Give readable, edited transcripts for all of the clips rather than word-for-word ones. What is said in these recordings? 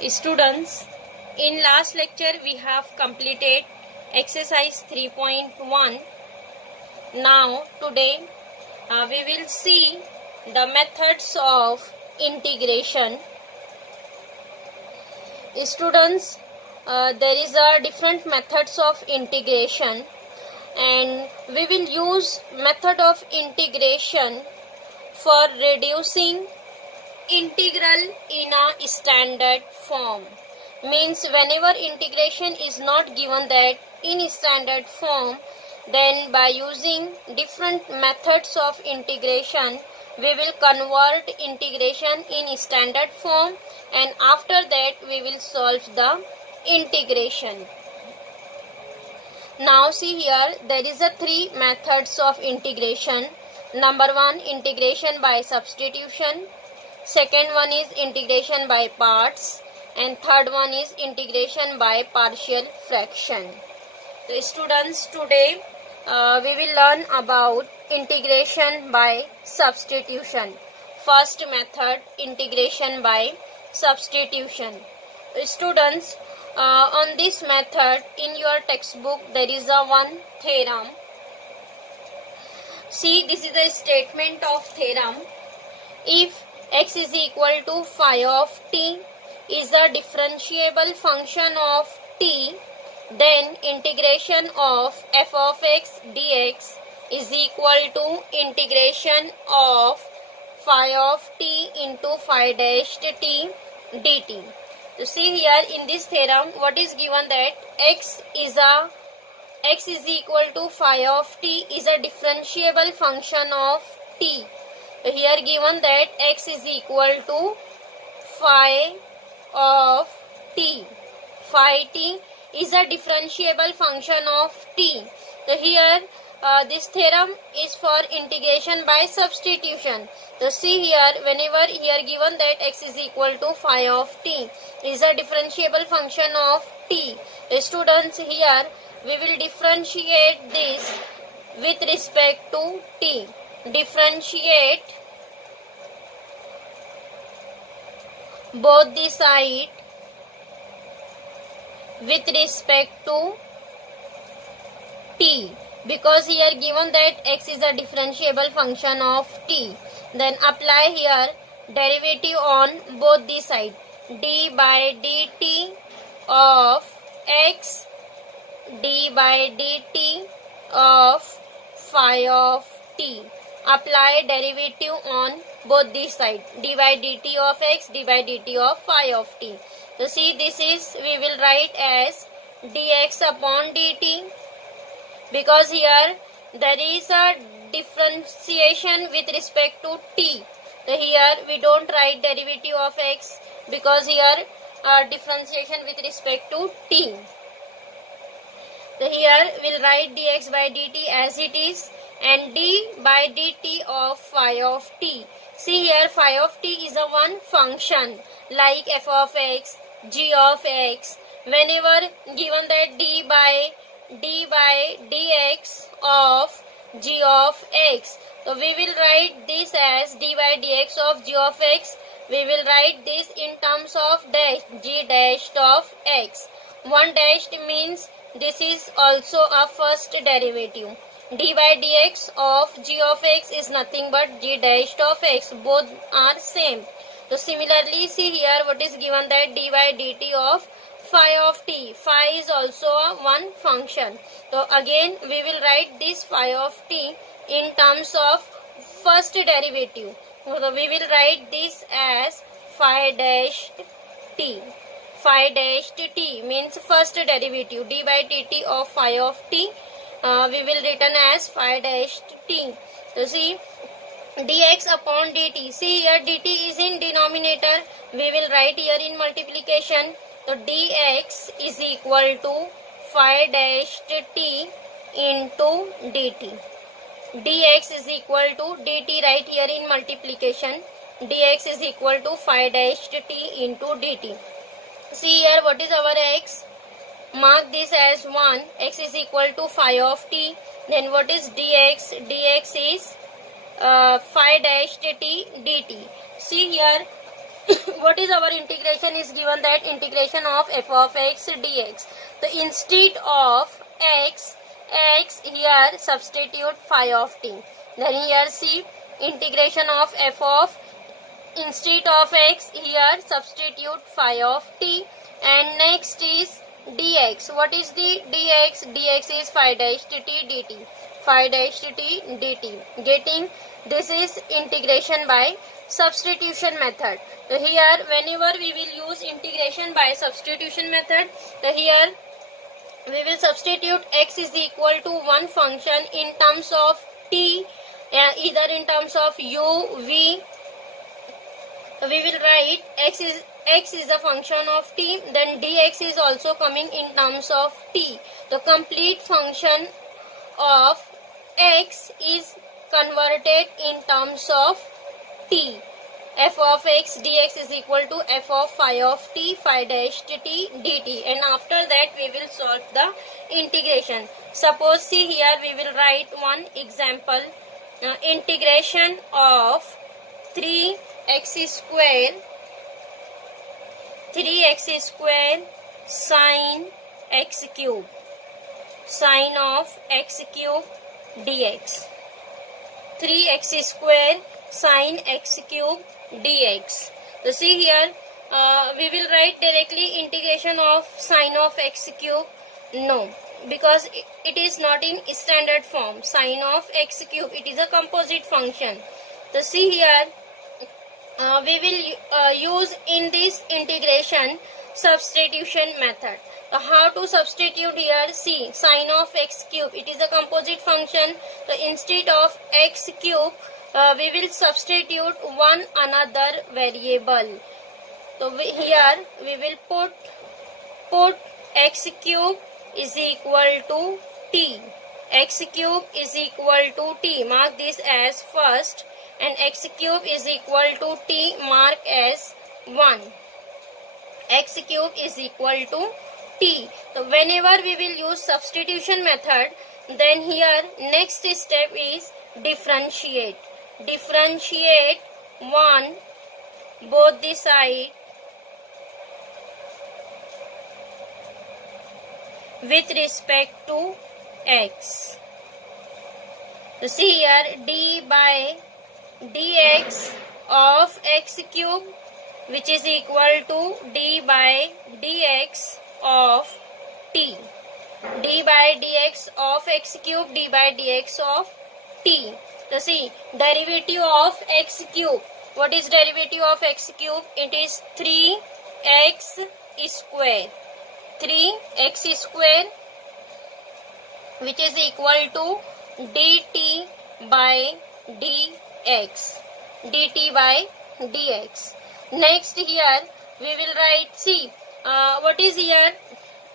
Students, in last lecture we have completed exercise 3.1. Now today we will see the methods of integration. Students, there is a different methods of integration, and we will use method of integration for reducing integral in a standard form. Means whenever integration is not given that in standard form, then by using different methods of integration we will convert integration in standard form, and after that we will solve the integration. Now see here, there is a three methods of integration. Number one, integration by substitution. Second one is integration by parts, and third one is integration by partial fraction. So students, today we will learn about integration by substitution. First method, integration by substitution. Students, on this method in your textbook there is a one theorem. See, this is a statement of theorem. If x is equal to phi of t is a differentiable function of t, then integration of f of x dx is equal to integration of phi of t into phi dash t dt. So see here in this theorem what is given, that x is equal to phi of t is a differentiable function of t. So here given that x is equal to phi of t. Phi t is a differentiable function of t. So here this theorem is for integration by substitution. So see here, whenever here given that x is equal to phi of t is a differentiable function of t. Students, here we will differentiate this with respect to t. Differentiate both the side with respect to t, because here given that x is a differentiable function of t. Then apply here derivative on both the side. D by dt of x, d by dt of phi of t. Apply derivative on both the side. D by dt of x, d by dt of phi of t. So see, this is, we will write as dx upon dt, because here there is a differentiation with respect to t. So here we don't write derivative of x, because here differentiation with respect to t. So here we'll write dx by dt as it is, and d by dt of phi of t. See here, phi of t is a one function like f of x, g of x. Whenever given that d by dx of g of x, so we will write this as d by dx of g of x. We will write this in terms of dash, g dashed of x. One dashed means this is also a first derivative. D by dx of g of x is nothing but g dashed of x. Both are same. So similarly, see here what is given, that d by dt of phi of t. Phi is also a one function. So again we will write this phi of t in terms of first derivative. So we will write this as phi dashed t. Phi dashed t means first derivative. D by dt of phi of t we will written as phi dashed t. So see, dx upon dt. See here dt is in denominator. We will write here in multiplication. So dx is equal to phi dashed t into dt. Dx is equal to dt, right here in multiplication. Dx is equal to phi dashed t into dt. See here what is our x. Mark this as 1. X is equal to phi of t. Then what is dx? Dx is phi dash t dt. See here what is our integration is given that integration of f of x dx. So instead of x here substitute phi of t. Then here see integration of f of instead of x here substitute phi of t, and next is dx. What is the dx? Dx is phi dash t dt. Phi dash t dt. Getting this is integration by substitution method. So here whenever we will use integration by substitution method, so here we will substitute x is equal to one function in terms of t, either in terms of u, v. So we will write x is a function of t, then dx is also coming in terms of t. The complete function of x is converted in terms of t. F of x dx is equal to f of phi of t, phi dash t dt, and after that we will solve the integration. Suppose see here we will write one example. Integration of 3x square sine x cube, sine of x cube dx. 3x square sine x cube dx. So see here we will write directly integration of sine of x cube. No, because it is not in standard form. Sine of x cube, it is a composite function. So see here we will use in this integration substitution method. So how to substitute here? See, sine of x cube, it is a composite function. So instead of x cube we will substitute one another variable. So here we will put x cube is equal to t. X cube is equal to t. Mark this as first, and x cube is equal to t. Mark as 1. X cube is equal to t. So whenever we will use substitution method, then here next step is differentiate. Differentiate 1 both the side with respect to x. So see here d by dx of x cube, which is equal to d by dx of t. D by dx of x cube, d by dx of t. So see, derivative of x cube. What is derivative of x cube? It is 3x square. 3x square, which is equal to dt by dx. dt by dx. Next here we will write, see what is here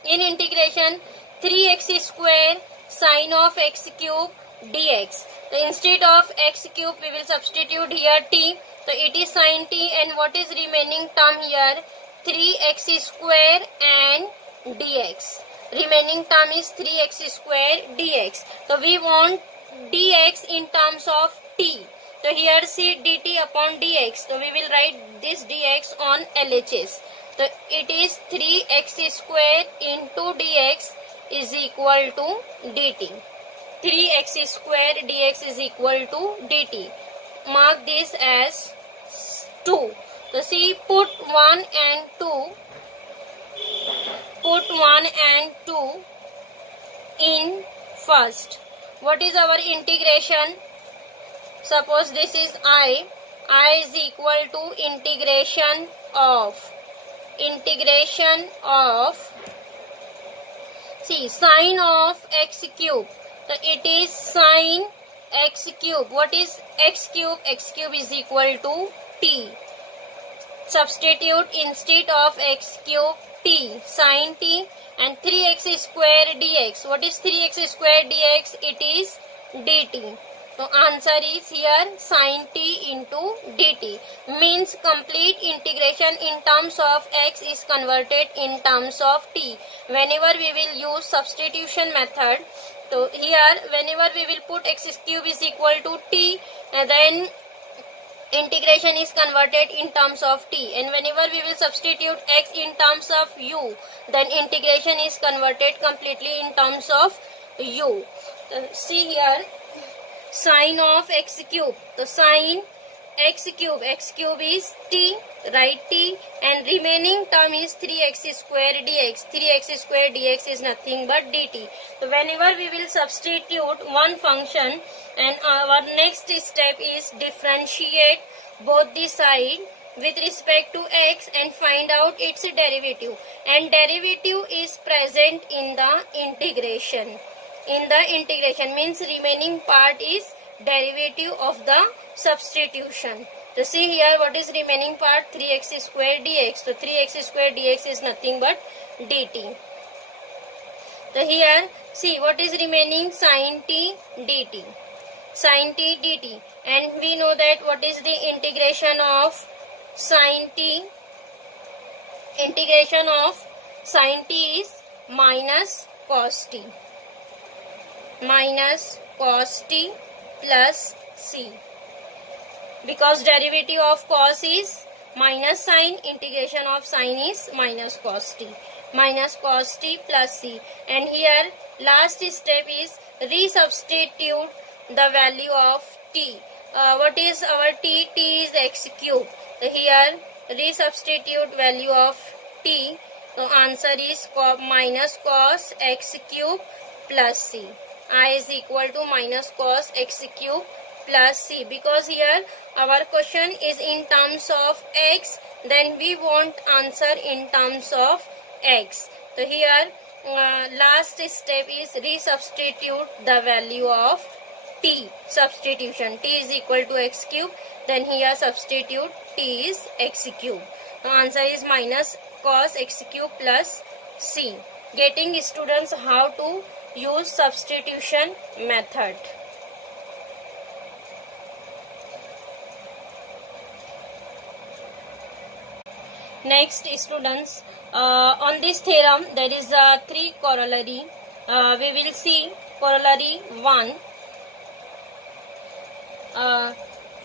in integration 3x square sine of x cube dx. So instead of x cube we will substitute here t. So it is sine t, and what is remaining term here? 3x square and dx. Remaining term is 3x square dx. So we want dx in terms of t. So here see dt upon dx. So we will write this dx on LHS. So it is 3x square into dx is equal to dt. 3x square dx is equal to dt. Mark this as 2. So see, put 1 and 2. Put 1 and 2 in first. What is our integration? Suppose this is I is equal to integration of see sine of x cube. So it is sine x cube. What is x cube? X cube is equal to t. Substitute instead of x cube t, sine t, and 3x square dx. What is 3x square dx? It is dt. So answer is here sine t into dt. Means complete integration in terms of x is converted in terms of t. Whenever we will use substitution method, so here whenever we will put x cube is equal to t, then integration is converted in terms of t, and whenever we will substitute x in terms of u, then integration is converted completely in terms of u. See here, sine of x cube. So sine x cube is t, write t, and remaining term is 3x square dx. 3x square dx is nothing but dt. So whenever we will substitute one function, and our next step is differentiate both the side with respect to x and find out its derivative, and derivative is present in the integration. In the integration means remaining part is derivative of the substitution. So see here, what is remaining part? 3x square dx. So 3x square dx is nothing but dt. So here see what is remaining, sin t dt. Sin t dt, and we know that what is the integration of sin t? Integration of sin t is minus cos t. Minus cos t plus c. Because derivative of cos is minus sine, integration of sine is minus cos t. Minus cos t plus c. And here last step is resubstitute the value of t. What is our t? T is x cube. So here resubstitute value of t. So answer is minus cos x cube plus c. I is equal to minus cos x cube plus c. Because here our question is in terms of x, then we want answer in terms of x. So here last step is resubstitute the value of t. Substitution, t is equal to x cube, then here substitute t is x cube. The answer is minus cos x cube plus c. Getting students how to use substitution method. Next students, on this theorem there is a 3 corollary. We will see corollary 1.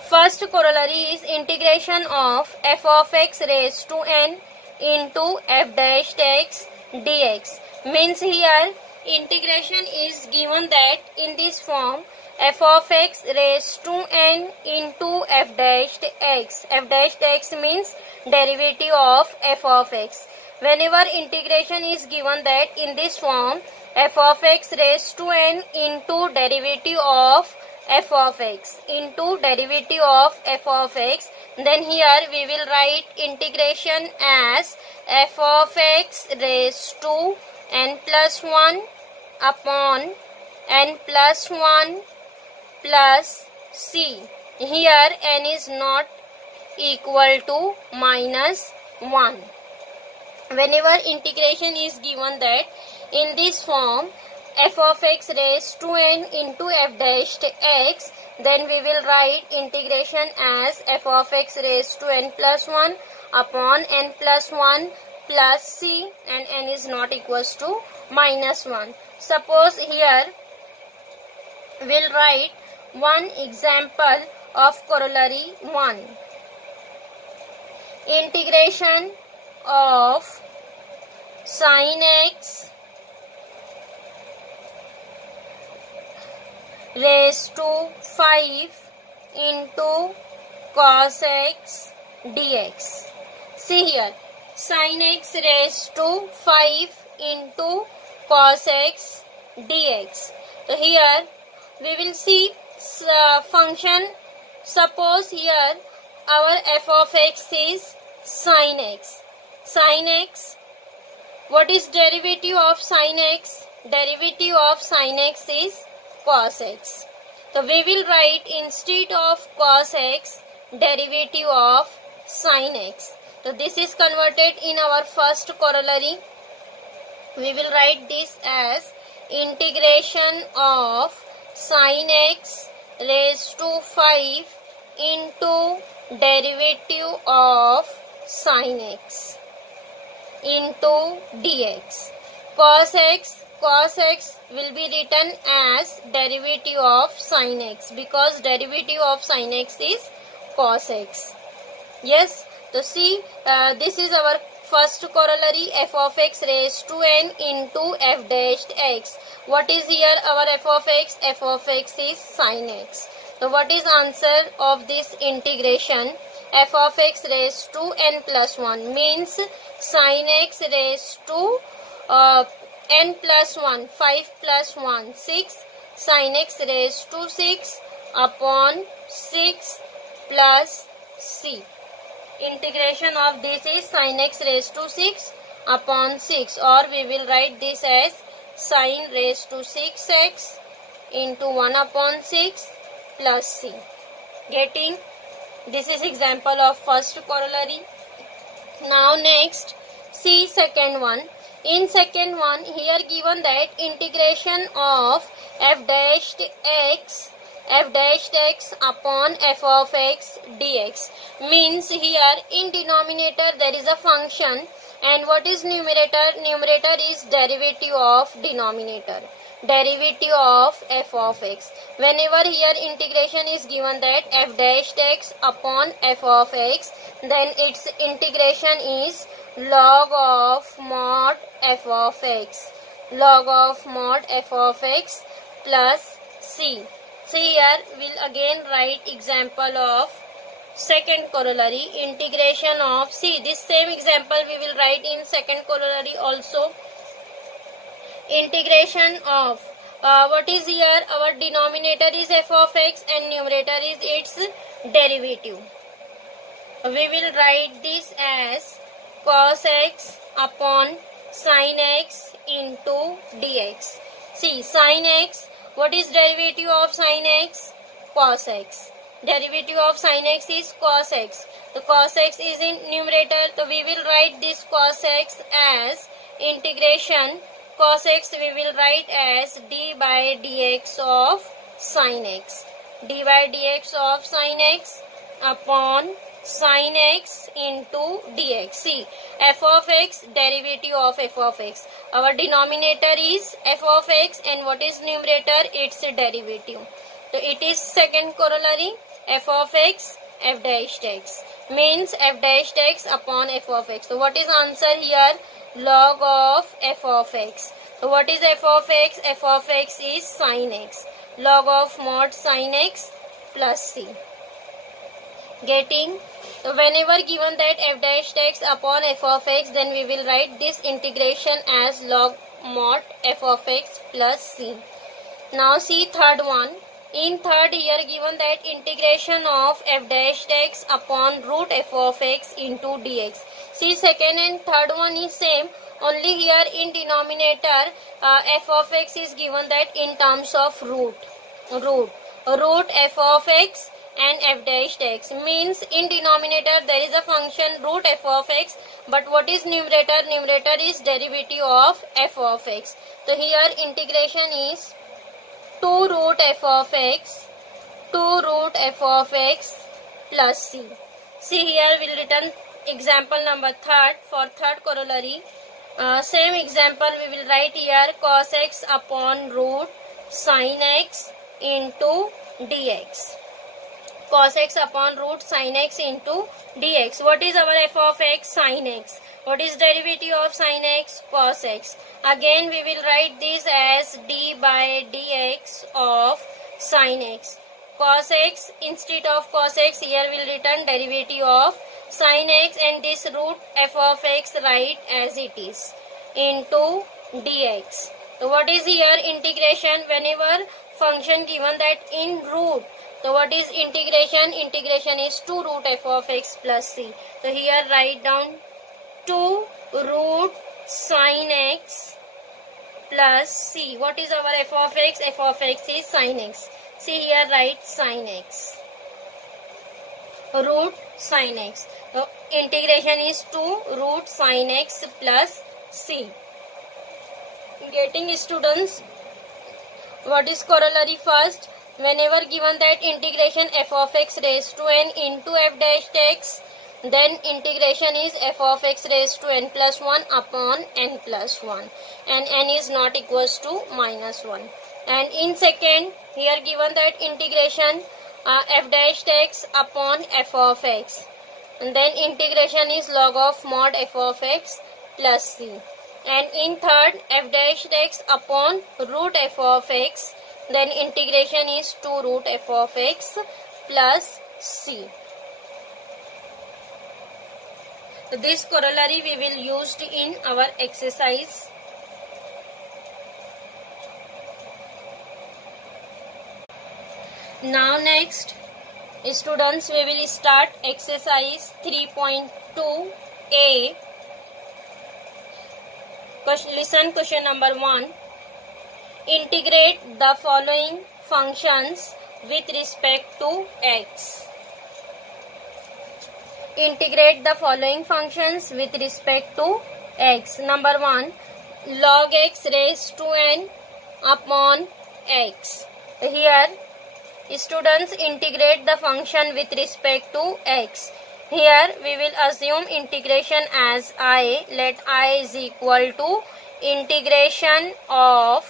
First corollary is integration of f of x raised to n into f dash x dx. Means here integration is given that in this form f of x raised to n into f dash x. F dash x means derivative of f of x. Whenever integration is given that in this form f of x raised to n into derivative of f of x into derivative of f of x, then here we will write integration as f of x raised to n plus 1 upon n plus 1 plus c. Here n is not equal to minus 1. Whenever integration is given that in this form f of x raised to n into f dash x, then we will write integration as f of x raised to n plus 1 upon n plus 1 plus c, and n is not equals to minus 1. Suppose here we'll write one example of corollary 1. Integration of sin x raised to 5 into cos x dx. See here, sin x raised to 5 into cos x dx. So here we will see function. Suppose here our f of x is sin x. Sin x, what is derivative of sin x? Derivative of sin x is cos x. So we will write instead of cos x derivative of sin x. So this is converted in our first corollary. We will write this as integration of sin x raised to 5 into derivative of sin x into dx. Cos x will be written as derivative of sin x, because derivative of sin x is cos x. Yes, so see, this is our first corollary, f of x raised to n into f dashed x. What is here our f of x? F of x is sin x. So what is answer of this integration? F of x raised to n plus 1 means sin x raised to n plus 1, 5 plus 1, 6, sin x raised to 6 upon 6 plus c. Integration of this is sin x raised to 6 upon 6, or we will write this as sin raised to 6x into 1 upon 6 plus c. Getting? This is example of first corollary. Now next, see second one. In second one, here given that integration of f dashed x upon f of x dx means here in denominator there is a function, and what is numerator? Numerator is derivative of denominator, derivative of f of x. Whenever here integration is given that f dashed x upon f of x, then its integration is log of mod f of x, log of mod f of x plus c. See here, we'll again write example of second corollary, integration of, see this same example we will write in second corollary also. Integration of, what is here, our denominator is f of x and numerator is its derivative. We will write this as cos x upon sin x into dx. See sin x, what is derivative of sin x? Cos x. Derivative of sin x is cos x. The cos x is in numerator, so we will write this cos x as integration. Cos x we will write as d by dx of sin x. d by dx of sin x upon sin x into dx. See, f of x, derivative of f of x. Our denominator is f of x, and what is numerator? Its derivative. So it is second corollary, f of x, f dashed x. Means f dashed x upon f of x. So what is answer here? Log of f of x. So what is f of x? F of x is sin x. Log of mod sin x plus c. Getting? So whenever given that f dashed x upon f of x, then we will write this integration as log mod f of x plus c. Now see third one. In third, here given that integration of f dashed x upon root f of x into dx. See second and third one is same, only here in denominator f of x is given that in terms of root f of x and f dashed x, means in denominator there is a function root f of x, but what is numerator? Numerator is derivative of f of x. So here integration is 2 root f of x plus c. See here we will return example number third for third corollary. Same example we will write here, cos x upon root sin x into dx. Cos x upon root sin x into dx. What is our f of x? Sin x. What is derivative of sin x? Cos x. Again we will write this as d by dx of sin x. Cos x, instead of cos x here we will return derivative of sin x, and this root f of x write as it is into dx. So what is here? Integration. Whenever function given that in root, so what is integration? Integration is 2 root f of x plus c. So here write down 2 root sin x plus c. What is our f of x? F of x is sin x. See here write sin x. Root sin x. So integration is 2 root sin x plus c. Getting, students? What is corollary first? Whenever given that integration f of x raised to n into f dashed x, then integration is f of x raised to n plus 1 upon n plus 1, and n is not equals to minus 1. And in second, here given that integration f dash x upon f of x. And then integration is log of mod f of x plus c. And in third, f dash x upon root f of x. Then integration is 2 root f of x plus c. This corollary we will use in our exercise. Now next, students, we will start exercise 3.2a. Listen question number 1. Integrate the following functions with respect to x. Integrate the following functions with respect to x. Number 1, log x raised to n upon x. Here, students, integrate the function with respect to x. Here, we will assume integration as I. Let I is equal to integration of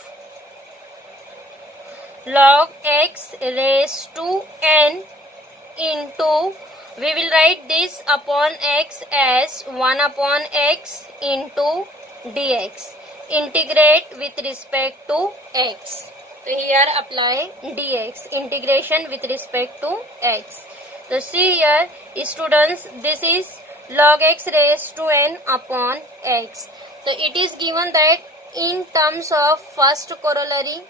log x raised to n into, we will write this upon x as 1 upon x into dx. Integrate with respect to x. So here apply dx, integration with respect to x. So see here, students, this is log x raised to n upon x. So it is given that in terms of first corollary,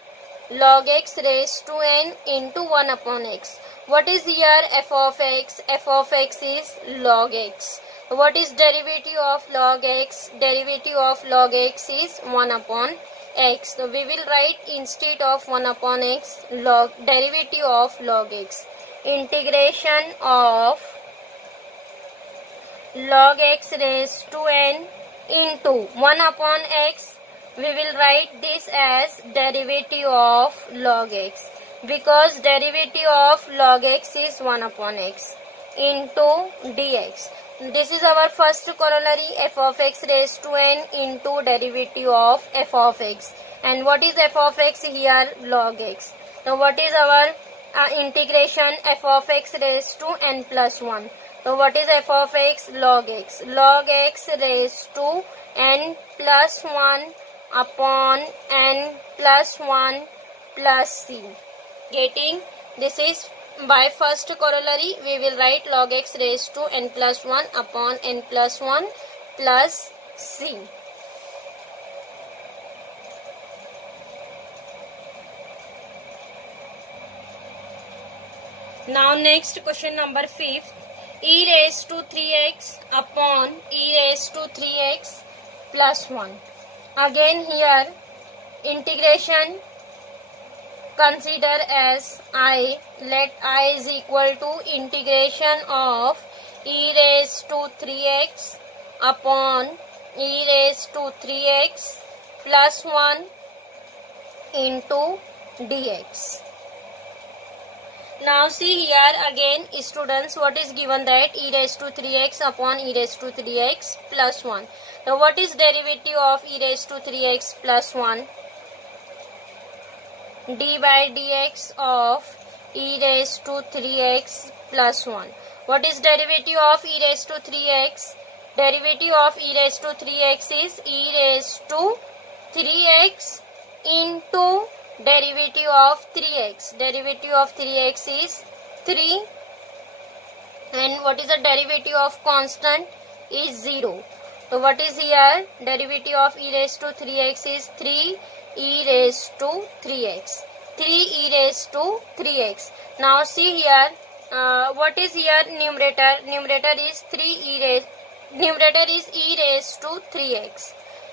log x raised to n into 1 upon x. What is here f of x? F of x is log x. What is derivative of log x? Derivative of log x is 1 upon x. So we will write instead of 1 upon x, log derivative of log x. Integration of log x raised to n into 1 upon x. We will write this as derivative of log x, because derivative of log x is 1 upon x into dx. This is our first corollary, f of x raised to n into derivative of f of x. And what is f of x here? Log x. Now what is our integration? F of x raised to n plus 1. So what is f of x? Log x. Log x raised to n plus 1 upon n plus 1 plus c. Getting? This is by first corollary, we will write log x raised to n plus 1 upon n plus 1 plus c. Now next question number 5. E raised to 3x upon e raised to 3x plus 1. Again here, integration consider as I. Let I is equal to integration of e raised to 3x upon e raised to 3x plus 1 into dx. Now see here again, students, what is given that e raised to 3x upon e raised to 3x plus 1. Now what is derivative of e raised to 3x plus 1? D by dx of e raised to 3x plus 1. What is derivative of e raised to 3x? Derivative of e raised to 3x is e raised to 3x into derivative of 3x. Derivative of 3x is 3. And what is the derivative of constant? Is 0. So what is here? Derivative of e raised to 3x is 3 e raised to 3x. 3 e raised to 3x. Now see here, what is here numerator? Numerator is 3 e raised. Numerator is e raised to 3x.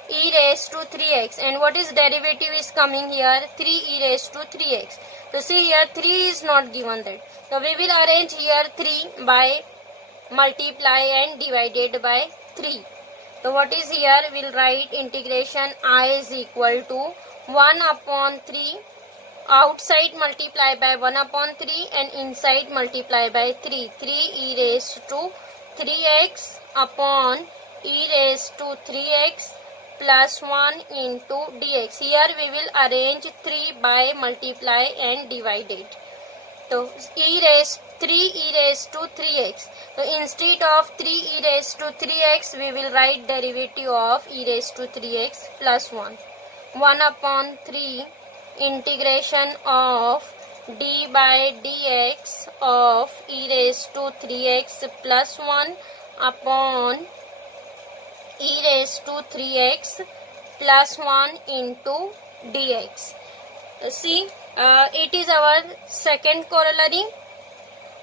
E raised to 3x. And what is derivative is coming here? 3 e raised to 3x. So see here 3 is not given that. So we will arrange here 3 by multiply and divided by 3. So what is here? We will write integration I is equal to 1 upon 3. Outside multiply by 1 upon 3 and inside multiply by 3. 3 e raised to 3x upon e raised to 3x plus 1 into dx. Here we will arrange 3 by multiply and divide it. So 3 e raised to 3x. So instead of 3 e raised to 3x, we will write derivative of e raised to 3x plus 1. 1 upon 3 integration of d by dx of e raised to 3x plus 1 upon e raised to 3x plus 1 into dx. See, it is our second corollary.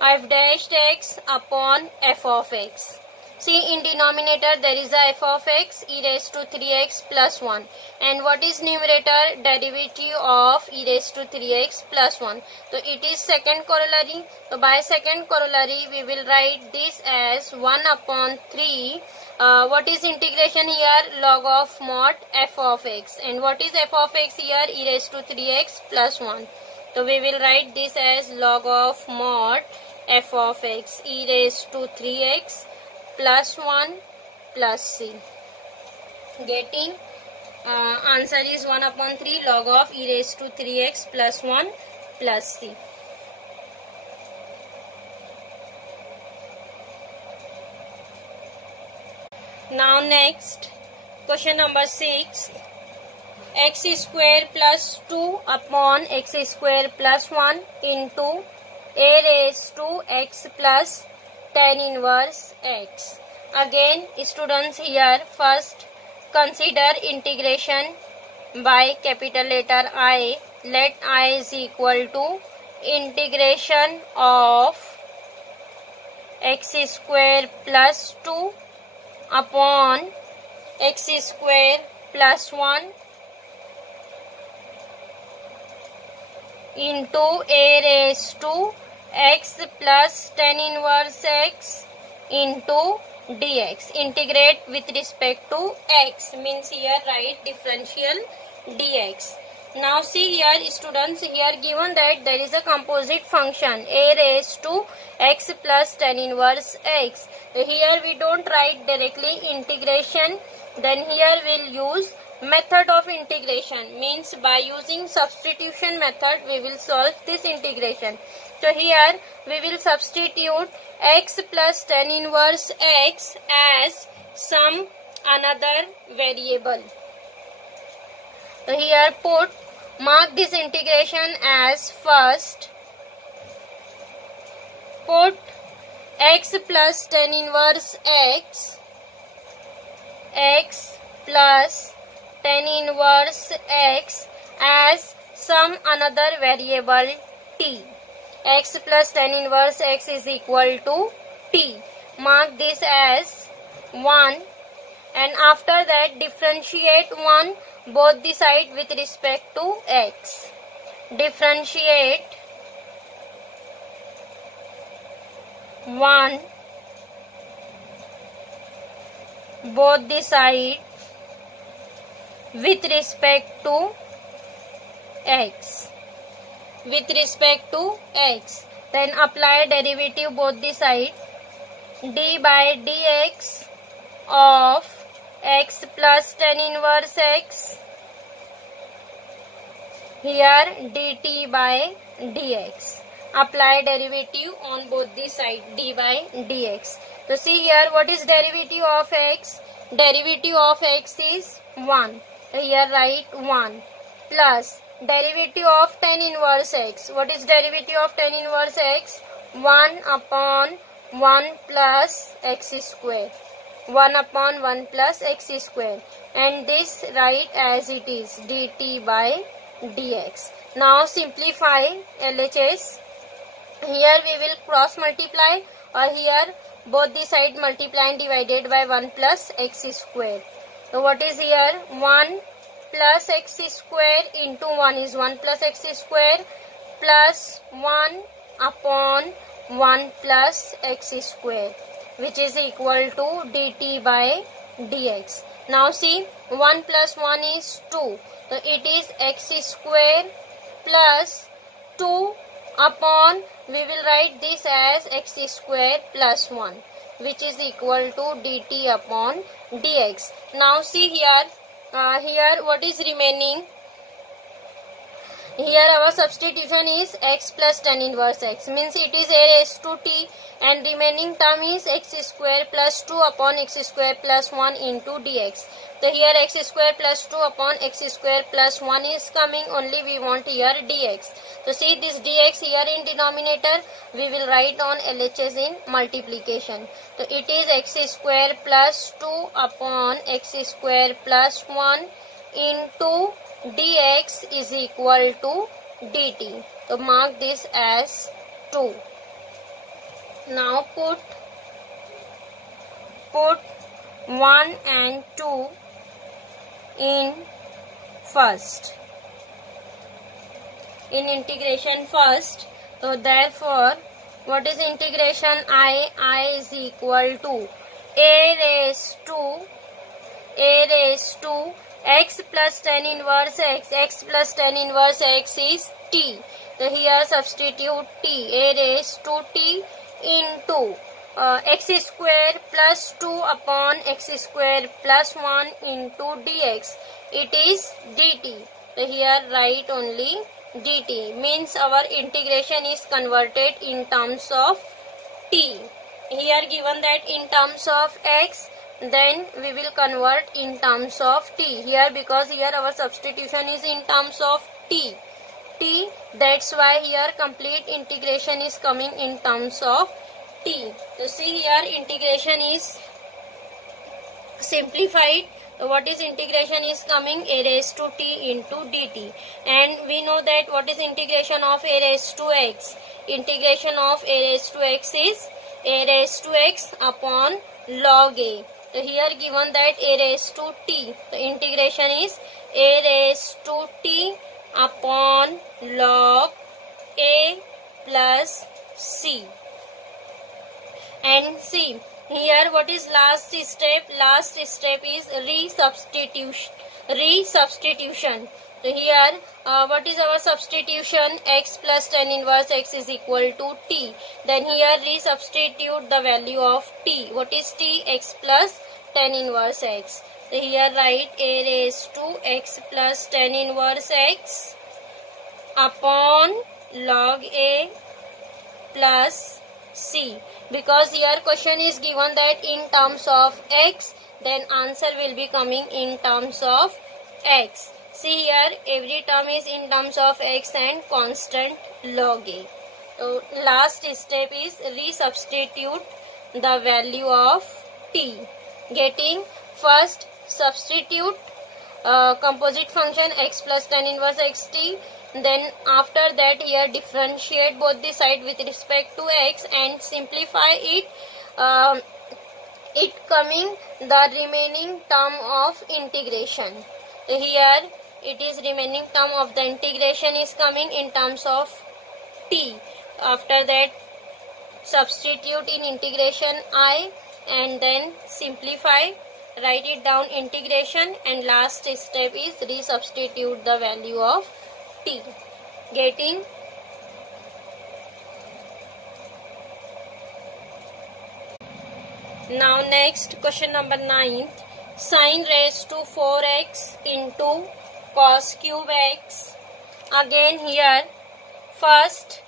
F dash x upon f of x. See, in denominator there is a f of x e raised to 3x plus 1. And what is numerator? Derivative of e raised to 3x plus 1. So it is second corollary. So by second corollary we will write this as 1 upon 3. What is integration here? Log of mod f of x. And what is f of x here? E raised to 3x plus 1. So we will write this as log of mod f of x e raised to 3x plus 1 plus c. Getting answer is 1 upon 3 log of e raised to 3x plus 1 plus c. Now next, question number 6. X square plus 2 upon x square plus 1 into a raised to x plus tan inverse x. Again, students, here first consider integration by capital letter I. Let I is equal to integration of x square plus 2 upon x square plus 1 into a raised to x plus tan inverse x into dx. Integrate with respect to x, means here write differential dx. Now see here students, here given that there is a composite function a raised to x plus tan inverse x. Here we don't write directly integration, then here we'll use method of integration, means by using substitution method we will solve this integration. So here we will substitute x plus tan inverse x as some another variable. So here mark this integration as first put x plus tan inverse x plus tan inverse x as some another variable t. X plus tan inverse x is equal to t. Mark this as 1 and after that differentiate 1 both the side with respect to x. Differentiate 1 both the side with respect to x. With respect to x. Then apply derivative both the side. D by dx of x plus tan inverse x. Here dt by dx. Apply derivative on both the side, d by dx. So see here, what is derivative of x? Derivative of x is 1. Here write 1 plus derivative of tan inverse x. What is derivative of tan inverse x? 1 upon 1 plus x square. 1 upon 1 plus x square. And this write as it is, dt by dx. Now simplify LHS. Here we will cross multiply, or here both the side multiply and divided by 1 plus x square. So what is here? 1 plus x square into 1 is 1 plus x square plus 1 upon 1 plus x square, which is equal to dt by dx. Now see, 1 plus 1 is 2. So it is x square plus 2 upon, we will write this as x square plus 1, which is equal to dt upon dx. Now see here, here what is remaining? Here our substitution is x plus tan inverse x, means it is a raised to t, and remaining term is x square plus 2 upon x square plus 1 into dx. So here x square plus 2 upon x square plus 1 is coming, only we want here dx. So see this dx here in denominator, we will write on LHS in multiplication. So it is x square plus 2 upon x square plus 1 into dx is equal to dt. So mark this as 2. Now put 1 and 2 in integration first. So therefore, what is integration? I is equal to a raised to x plus tan inverse x plus tan inverse x is t. So here substitute t, a raised to t into x square plus 2 upon x square plus 1 into dx. It is dt. So here write only dt, means our integration is converted in terms of t. Here given that in terms of x, then we will convert in terms of t. Here because here our substitution is in terms of t, that's why here complete integration is coming in terms of t. So see here integration is simplified. What is integration is coming? A raised to t into dt, and we know that what is integration of a raised to x? Integration of a raised to x is a raised to x upon log a. So here given that a raised to t, the integration is a raised to t upon log a plus c. And see here what is last step? Last step is resubstitution. So here what is our substitution? X plus tan inverse x is equal to t. Then here resubstitute the value of t. What is t? X plus tan inverse x. So here write a raised to x plus tan inverse x upon log a plus c. Because here question is given that in terms of x, then answer will be coming in terms of x. See here every term is in terms of x and constant log a. So last step is resubstitute the value of t. Getting first substitute composite function x plus tan inverse xt. Then after that here differentiate both the side with respect to x and simplify it, it coming the remaining term of integration. So here it is remaining term of the integration is coming in terms of t. After that substitute in integration I and then simplify, write it down integration, and last step is resubstitute the value of t. Getting now next question number 9. Sin raised to 4x into cos cube x. Again here first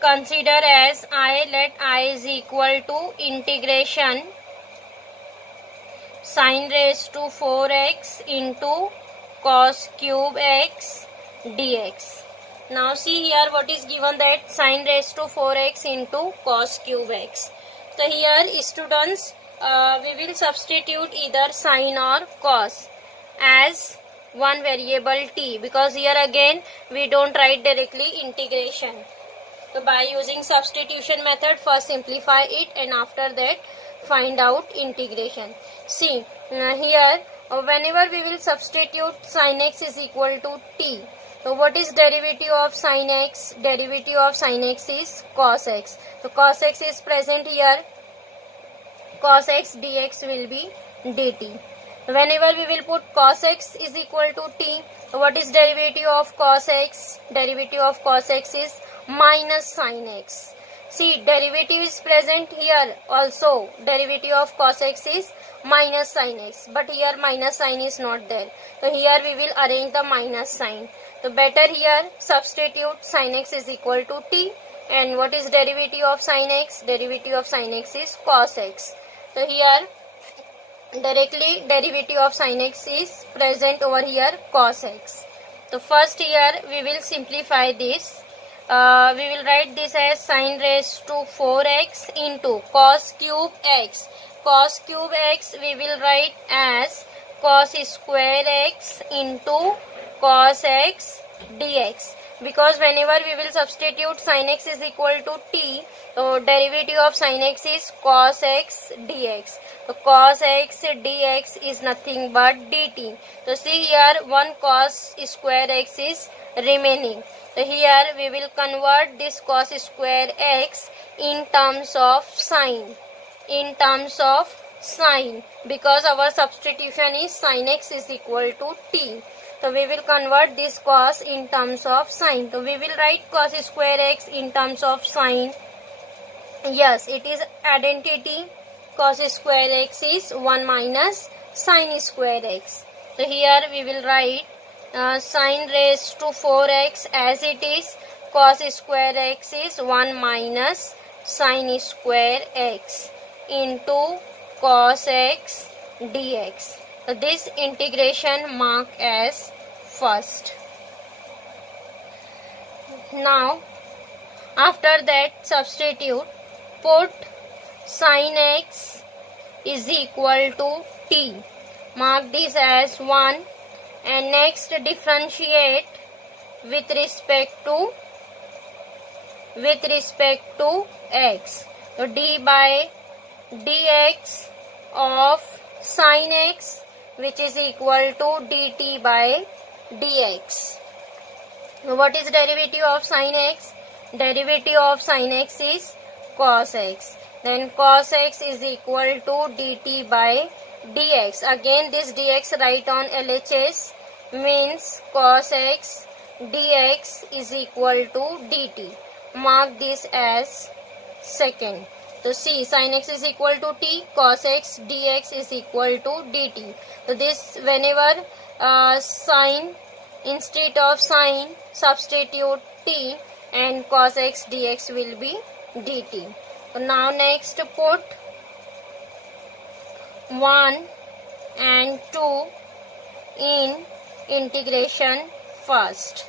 consider as I, let I is equal to integration sin raised to 4x into cos cube x dx. Now see here what is given, that sin raised to 4x into cos cube x. So here students we will substitute either sin or cos as one variable t, because here again we don't write directly integration. So by using substitution method, first simplify it and after that find out integration. See here whenever we will substitute sin x is equal to t. So what is derivative of sin x? Derivative of sin x is cos x. So cos x is present here. Cos x dx will be dt. Whenever we will put cos x is equal to t, what is derivative of cos x? Derivative of cos x is minus sin x. See, derivative is present here also. Derivative of cos x is minus sin x, but here minus sign is not there. So here we will arrange the minus sign. So better here substitute sin x is equal to t. And what is derivative of sin x? Derivative of sin x is cos x. So here directly derivative of sin x is present over here, cos x. So first here we will simplify this. We will write this as sin raised to 4x into cos cube x. Cos cube x we will write as cos square x into cos x dx. Because whenever we will substitute sin x is equal to t, so derivative of sin x is cos x dx. So cos x dx is nothing but dt. So see here, one cos square x is remaining. So here we will convert this cos square x in terms of sine. In terms of sine, because our substitution is sin x is equal to t. So we will convert this cos in terms of sine. So we will write cos square x in terms of sine. Yes, it is identity. Cos square x is 1 minus sin square x. So here we will write sin raised to 4x as it is. Cos square x is 1 minus sin square x into cos x dx. So this integration mark as first. Now after that substitute, put sin x is equal to t. Mark this as 1 and next differentiate with respect to x. So d by dx of sin x, which is equal to dt by dx. What is derivative of sin x? Derivative of sin x is cos x. Then cos x is equal to dt by dx. Again this dx write on LHS, means cos x dx is equal to dt. Mark this as second. So see, sin x is equal to t, cos x dx is equal to dt. So this, whenever sin, instead of sin substitute t and cos x dx will be dt. So now next put 1 and 2 in integration first.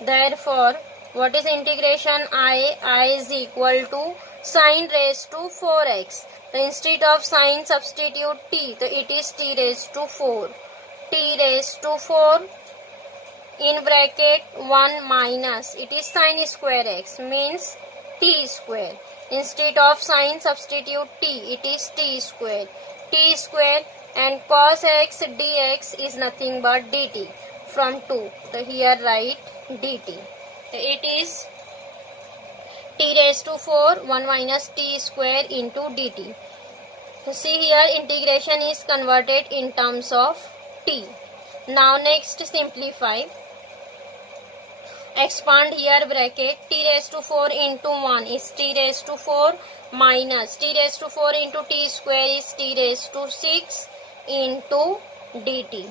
Therefore what is integration? I is equal to sin raised to 4x. So instead of sin substitute t, so it is t raised to 4. T raised to 4 in bracket 1 minus, it is sin square x, means t square. Instead of sin substitute t, it is t square. T square and cos x dx is nothing but dt from 2. So here write dt. It is t raised to 4 1 minus t square into dt. So see here integration is converted in terms of t. Now next simplify. Expand here bracket, t raised to 4 into 1 is t raised to 4 minus t raised to 4 into t square is t raised to 6 into dt.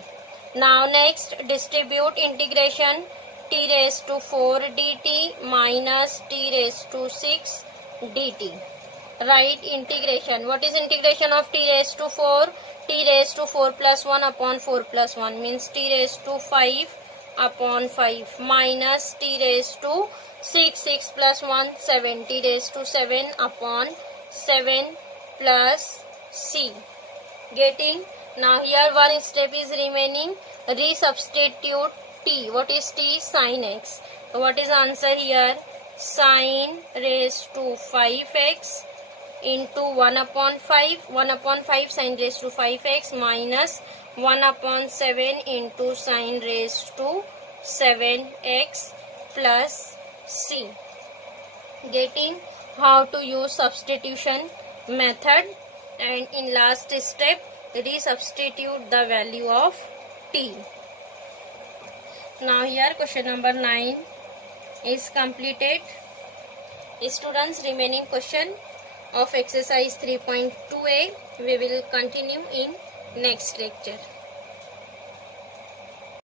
Now next distribute integration, t raised to 4 dt minus t raised to 6 dt. Write integration. What is integration of t raised to 4? T raised to 4 plus 1 upon 4 plus 1 means t raised to 5 upon 5 minus t raised to 6 plus 1 7, t raised to 7 upon 7 plus c. Getting? Now here one step is remaining. Resubstitute t. What is t? Sin x. So what is answer here? Sin raised to 5x into 1 upon 5. 1 upon 5 sin raised to 5x minus 1 upon 7 into sin raised to 7x plus c. Getting how to use substitution method, and in last step resubstitute the value of t. Now here question number 9 is completed. Students, remaining question of exercise 3.2a we will continue in next lecture.